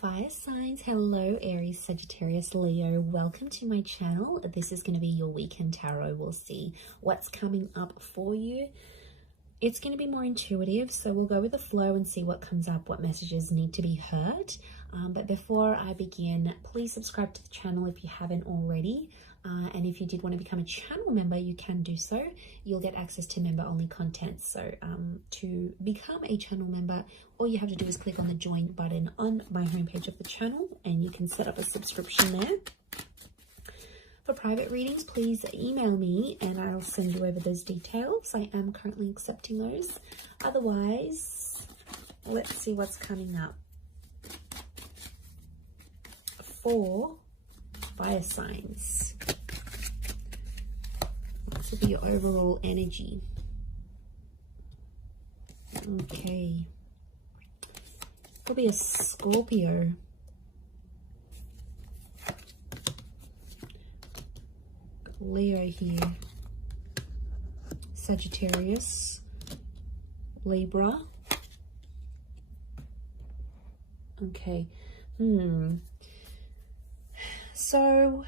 Fire signs, hello Aries, Sagittarius, Leo, welcome to my channel. This is going to be your weekend tarot. We'll see what's coming up for you. It's going to be more intuitive, so we'll go with the flow and see what comes up, what messages need to be heard. But before I begin, please subscribe to the channel if you haven't already. And if you did want to become a channel member, you can do so. You'll get access to member-only content. So to become a channel member, all you have to do is click on the join button on my homepage of the channel, and you can set up a subscription there. For private readings, please email me and I'll send you over those details. I am currently accepting those. Otherwise, let's see what's coming up for fire signs. This will be your overall energy. Okay. Could be a Scorpio. Leo here. Sagittarius. Libra. Okay. So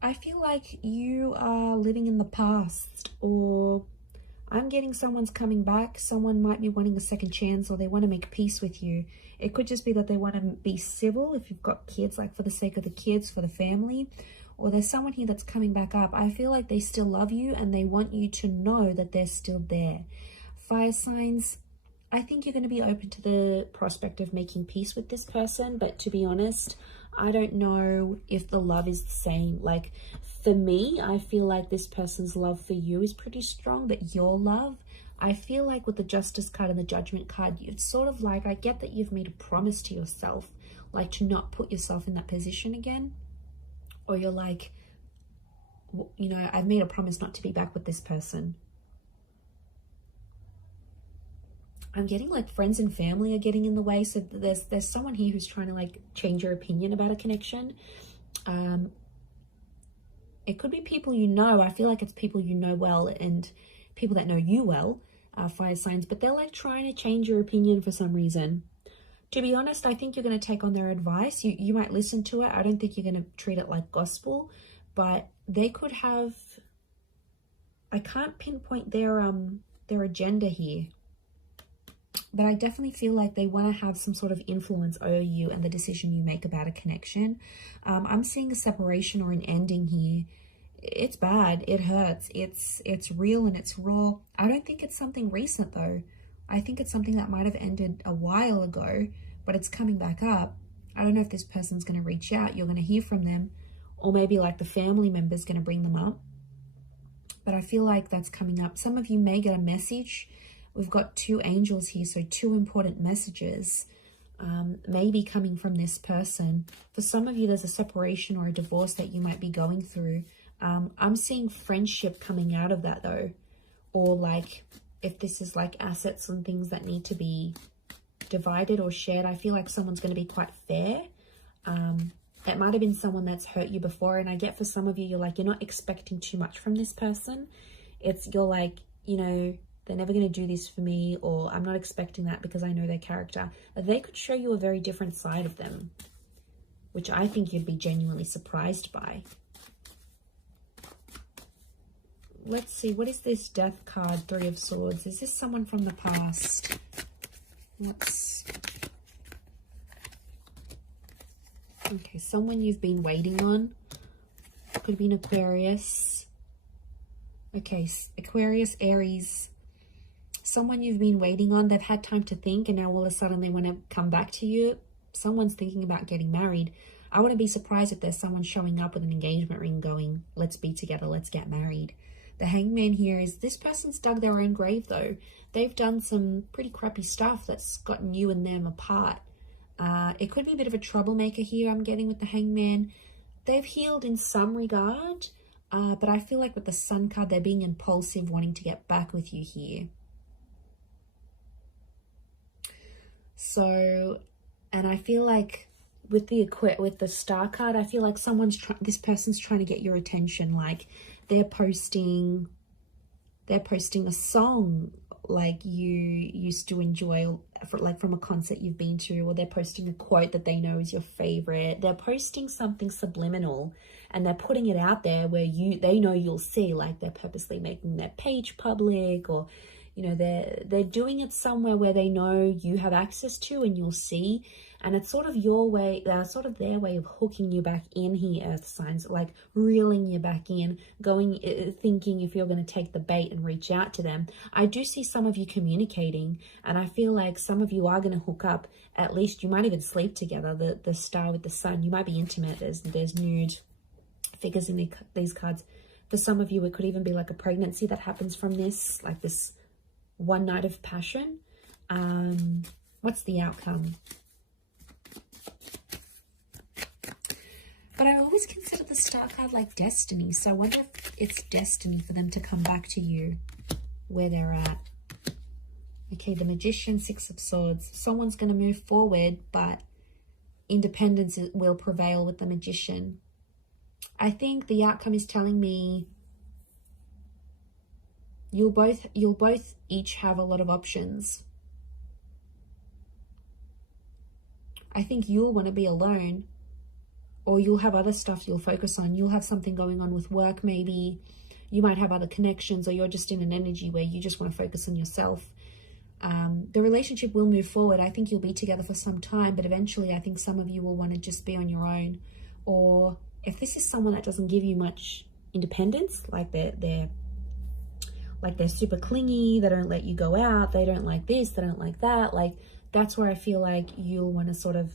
I feel like you are living in the past, or I'm getting someone's coming back. Someone might be wanting a second chance, or they want to make peace with you. It could just be that they want to be civil if you've got kids, like for the sake of the kids, for the family. Or there's someone here that's coming back up. I feel like they still love you and they want you to know that they're still there. Fire signs, I think you're going to be open to the prospect of making peace with this person. But to be honest, I don't know if the love is the same. Like for me, I feel like this person's love for you is pretty strong, but your love, I feel like with the Justice card and the Judgment card, it's sort of like, I get that you've made a promise to yourself, like to not put yourself in that position again. Or you're like, you know, I've made a promise not to be back with this person. I'm getting like friends and family are getting in the way. So there's someone here who's trying to like change your opinion about a connection. It could be people you know. I feel like it's people you know well and people that know you well, fire signs. But they're like trying to change your opinion for some reason. To be honest, I think you're going to take on their advice. You might listen to it. I don't think you're going to treat it like gospel. But they could have... I can't pinpoint their agenda here. But I definitely feel like they want to have some sort of influence over you and the decision you make about a connection. I'm seeing a separation or an ending here. It's bad. It hurts. It's real and it's raw. I don't think it's something recent though. I think it's something that might have ended a while ago, but it's coming back up. I don't know if this person's going to reach out. You're going to hear from them, or maybe like the family member's going to bring them up. But I feel like that's coming up. Some of you may get a message. We've got two angels here, so two important messages maybe coming from this person. For some of you, there's a separation or a divorce that you might be going through. I'm seeing friendship coming out of that though, or like if this is like assets and things that need to be divided or shared, I feel like someone's going to be quite fair. It might have been someone that's hurt you before, and I get for some of you, you're like, you're not expecting too much from this person. You're like, you know, they're never going to do this for me, or I'm not expecting that because I know their character. They could show you a very different side of them, which I think you'd be genuinely surprised by. Let's see, what is this Death card, Three of Swords? Is this someone from the past? Okay, someone you've been waiting on. Could be an Aquarius. Okay, Aquarius, Aries. Someone you've been waiting on. They've had time to think, and now all of a sudden they want to come back to you. Someone's thinking about getting married. I wouldn't be surprised if there's someone showing up with an engagement ring going, let's be together, let's get married. The Hangman here is this person's dug their own grave though. They've done some pretty crappy stuff that's gotten you and them apart. It could be a bit of a troublemaker here, I'm getting with the Hangman. They've healed in some regard, but I feel like with the Sun card, they're being impulsive, wanting to get back with you here. So, and I feel like with the Star card, I feel like this person's trying to get your attention. Like they're posting a song like you used to enjoy, like from a concert you've been to, or they're posting a quote that they know is your favorite. They're posting something subliminal and they're putting it out there where they know you'll see, like they're purposely making their page public, or you know, they're doing it somewhere where they know you have access to and you'll see. And it's sort of your way, sort of their way of hooking you back in here, earth signs, like reeling you back in, thinking if you're going to take the bait and reach out to them. I do see some of you communicating, and I feel like some of you are going to hook up. At least you might even sleep together. The star with the sun, you might be intimate. There's nude figures in these cards. For some of you, it could even be like a pregnancy that happens from this, like this one night of passion. What's the outcome? But I always consider the star card like destiny. So I wonder if it's destiny for them to come back to you where they're at. Okay, the Magician, Six of Swords. Someone's going to move forward, but independence will prevail with the Magician. I think the outcome is telling me you'll both each have a lot of options. I think you'll want to be alone, or you'll have other stuff you'll focus on. You'll have something going on with work, maybe. You might have other connections, or you're just in an energy where you just want to focus on yourself. The relationship will move forward. I think you'll be together for some time, but eventually I think some of you will want to just be on your own. Or if this is someone that doesn't give you much independence, like they're super clingy, they don't let you go out, they don't like this, they don't like that, like that's where I feel like you'll want to sort of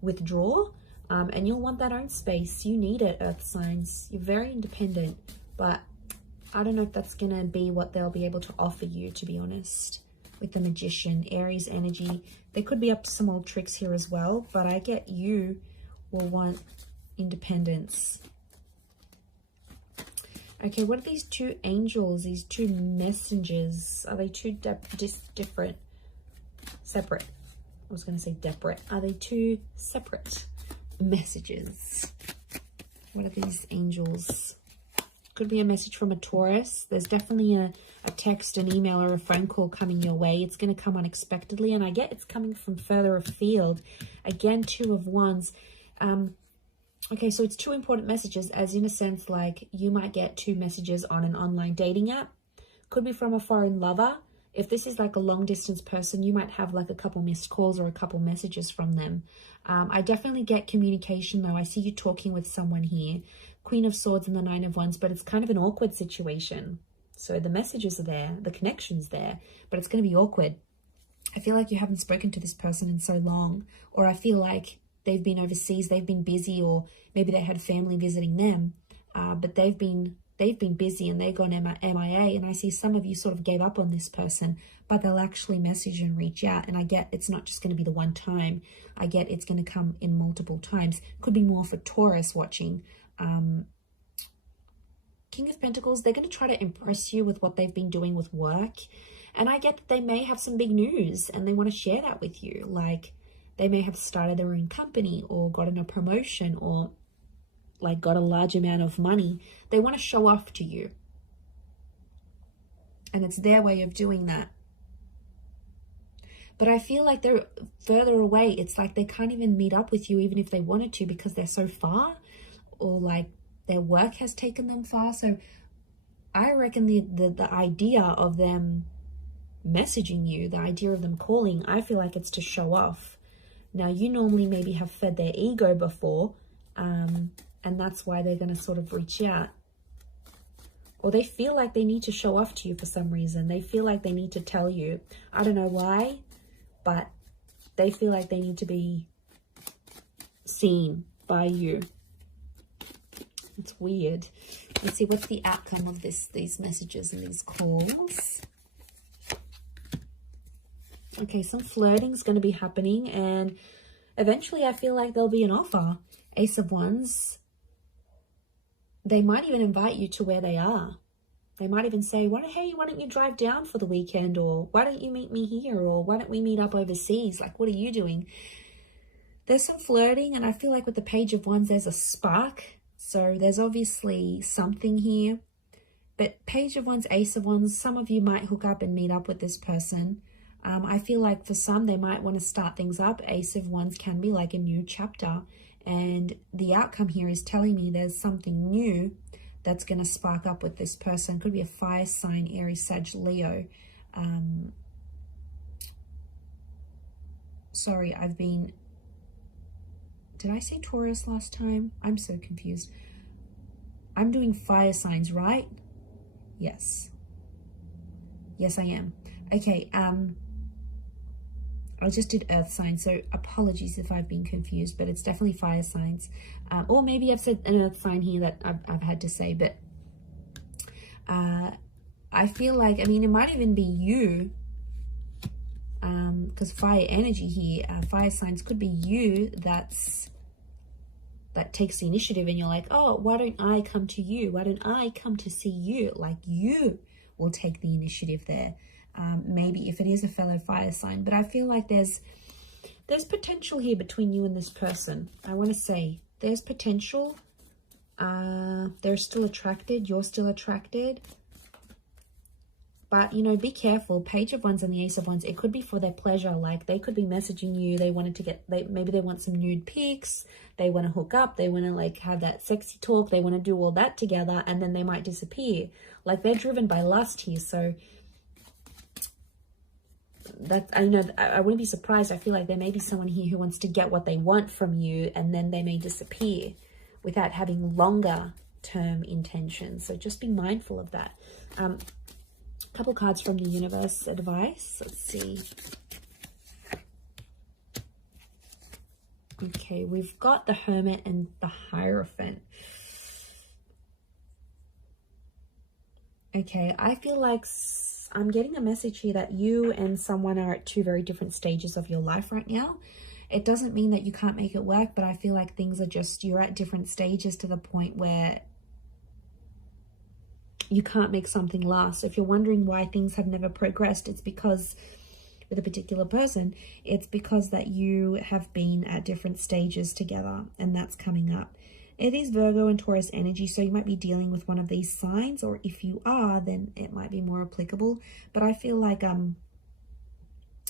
withdraw. And you'll want that own space. You need it, earth signs. You're very independent, but I don't know if that's going to be what they'll be able to offer you, to be honest. With the Magician, Aries energy, they could be up to some old tricks here as well, but I get you will want independence. Okay, what are these two angels, these two messengers? Are they two different? Separate. I was going to say separate. Are they two separate messages? What are these angels? Could be a message from a Taurus. There's definitely a text, an email, or a phone call coming your way. It's going to come unexpectedly, and I get it's coming from further afield. Again, Two of Wands. Okay, so it's two important messages, as in a sense, like you might get two messages on an online dating app. Could be from a foreign lover. If this is like a long distance person, you might have like a couple missed calls or a couple messages from them. I definitely get communication though. I see you talking with someone here. Queen of Swords and the Nine of Wands, but it's kind of an awkward situation. So the messages are there, the connection's there, but it's going to be awkward. I feel like you haven't spoken to this person in so long, or I feel like they've been overseas, they've been busy, or maybe they had family visiting them, but they've been busy and they've gone MIA, and I see some of you sort of gave up on this person, but they'll actually message and reach out, and I get it's not just going to be the one time. I get it's going to come in multiple times. Could be more for Taurus watching. King of Pentacles, they're going to try to impress you with what they've been doing with work, and I get that they may have some big news and they want to share that with you. Like they may have started their own company or gotten a promotion or like got a large amount of money. They want to show off to you, and it's their way of doing that. But I feel like they're further away. It's like they can't even meet up with you even if they wanted to, because they're so far, or like their work has taken them far. So I reckon the idea of them messaging you, the idea of them calling, I feel like it's to show off. Now, you normally maybe have fed their ego before, and that's why they're going to sort of reach out. Or they feel like they need to show off to you for some reason. They feel like they need to tell you. I don't know why, but they feel like they need to be seen by you. It's weird. Let's see, what's the outcome of these messages and these calls? Okay, some flirting is going to be happening, and eventually I feel like there'll be an offer. Ace of Wands. They might even invite you to where they are. They might even say, hey, why don't you drive down for the weekend? Or why don't you meet me here? Or why don't we meet up overseas? Like, what are you doing? There's some flirting, and I feel like with the Page of Wands, there's a spark. So there's obviously something here. But Page of Wands, Ace of Wands, some of you might hook up and meet up with this person. I feel like for some, they might want to start things up. Ace of Wands can be like a new chapter. And the outcome here is telling me there's something new that's going to spark up with this person. Could be a fire sign, Aries, Sag, Leo. Sorry, did I say Taurus last time? I'm so confused. I'm doing fire signs, right? Yes. Yes, I am. Okay, I just did earth signs, so apologies if I've been confused, but it's definitely fire signs. Or maybe I've said an earth sign here that I've had to say, but I feel like, I mean, it might even be you, because fire energy here, fire signs could be you that takes the initiative, and you're like, oh, why don't I come to you? Why don't I come to see you? Like, you will take the initiative there. Maybe if it is a fellow fire sign, but I feel like there's potential here between you and this person. I want to say there's potential. They're still attracted. You're still attracted. But, you know, be careful. Page of Wands and the Ace of Wands, it could be for their pleasure. Like, they could be messaging you. They wanted to maybe they want some nude pics. They want to hook up. They want to, like, have that sexy talk. They want to do all that together, and then they might disappear. Like, they're driven by lust here. So, I know, I wouldn't be surprised. I feel like there may be someone here who wants to get what they want from you, and then they may disappear without having longer term intentions. So just be mindful of that. Couple cards from the universe advice. Let's see. Okay, we've got the Hermit and the Hierophant. Okay, I feel like I'm getting a message here that you and someone are at two very different stages of your life right now. It doesn't mean that you can't make it work, but I feel like things are just, you're at different stages to the point where you can't make something last. So if you're wondering why things have never progressed, it's because with a particular person, it's because that you have been at different stages together, and that's coming up. It is Virgo and Taurus energy, so you might be dealing with one of these signs, or if you are, then it might be more applicable. But I feel like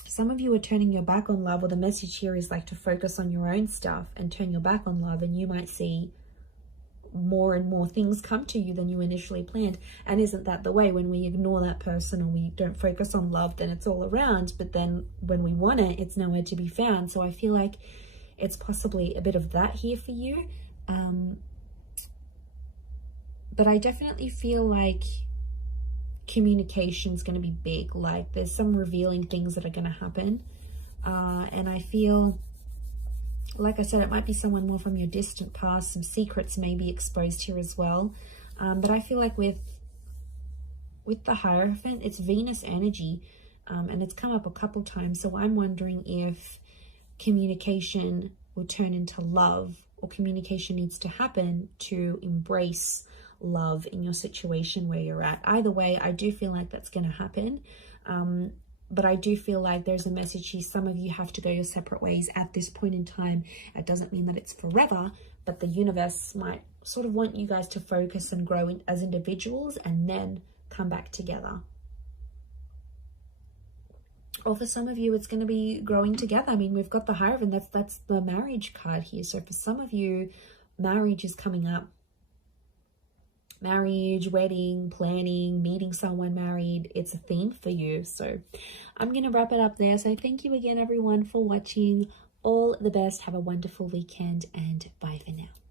some of you are turning your back on love, or the message here is like to focus on your own stuff and turn your back on love, and you might see more and more things come to you than you initially planned. And isn't that the way? When we ignore that person or we don't focus on love, then it's all around, but then when we want it, it's nowhere to be found. So I feel like it's possibly a bit of that here for you. But I definitely feel like communication is going to be big. Like, there's some revealing things that are going to happen. And I feel, like I said, it might be someone more from your distant past. Some secrets may be exposed here as well. But I feel like with the Hierophant, it's Venus energy. And it's come up a couple times. So I'm wondering if communication will turn into love, or communication needs to happen to embrace love in your situation where you're at. Either way, I do feel like that's going to happen. But I do feel like there's a message here. Some of you have to go your separate ways at this point in time. It doesn't mean that it's forever, but the universe might sort of want you guys to focus and grow as individuals and then come back together. Or for some of you, it's going to be growing together. I mean, we've got the Hierophant. That's the marriage card here. So for some of you, marriage is coming up. Marriage, wedding, planning, meeting someone married. It's a theme for you. So I'm going to wrap it up there. So thank you again, everyone, for watching. All the best. Have a wonderful weekend, and bye for now.